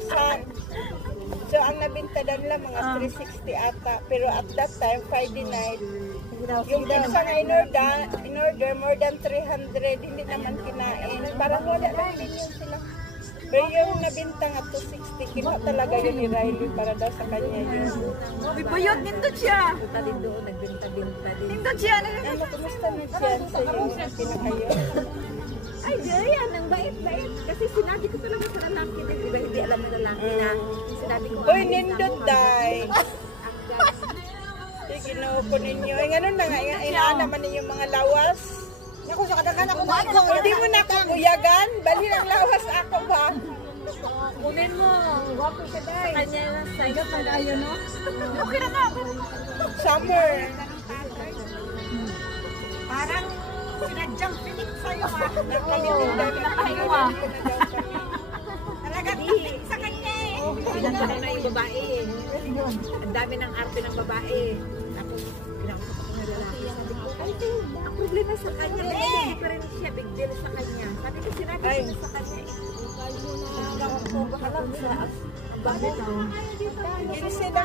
3,000. So, ang nabinta nila mga 360 ata. Pero at that time, Friday night, yung isa nga in-order, more than 300, hindi naman kinain. Parang wala lang din yun sila. Pero yung nabinta nga 260, kinuha talaga yun ni Riley para daw sa kanya yun. Bibuyot, nindot siya. Punta din doon, nagbinta-binta din. Nindot siya. Ano, kumusta na siya sa yung pinakayo? Ay, yan, ang bait-bait. Kasi sinabi ko talaga sa lalaki, di ba hindi alam ng lalaki na sinabi ko. Uy, nindot, day. Sige, ginuupo ninyo. Ay, ganun na nga, inaan naman ninyo mga lawas. Naku, sa kadagan ako Hindi mo na kukuyagan, bali ng lawas ako ba? Kunin mo. Wapo siya, Sa day. kanya na size. Pag-ayo, no? Okay na nga. Summer. Parang sinadyang pinik sa'yo, ha? Nakapahinga ha? ko na daw kami. Talaga, pinik sa kanya, eh. Pinansin na yung babae. Ang dami ng arte ng babae. Tapos, pinakasapak ko ng lalaki. Sabi ko, ang problema sa kanya, may difference siya, big deal sa kanya. Sabi ko, sinabi ko na sa kanya, ang bakit ako. Hindi sila.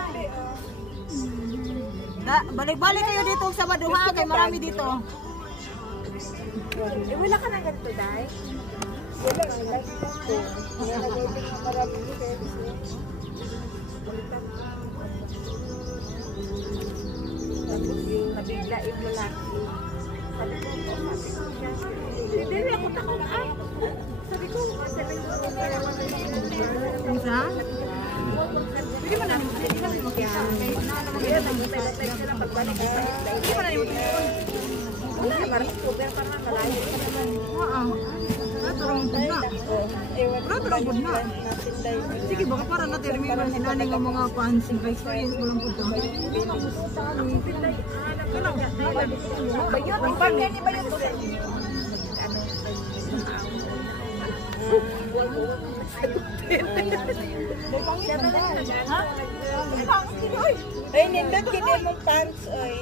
Balik-balik kayo dito sa Maduha, kay marami dito. Eh, wala ka na ganito, Day? Wala, life ko. Wala nag-order ng maraming friends. Tapos yung nabigla yung lalaki. Sabi ko siya. Hindi ako takot Sabi ko, sabi ko, Isa? Pwede mo na namin. Pwede mo na makita. nag-tag sila pagbalik. Pwede mo na namin. Wala, parang cover, parang malayo. Oo. Naturang po na. Ewan ko Naturang po na. natin dahil. Sige, baka para natin remember sinani ng mga fans and experience mo lang po ito. Bayot, ang bagay ni Bayot ko sa inyo. Ay, nindot, hindi mong pants, oy.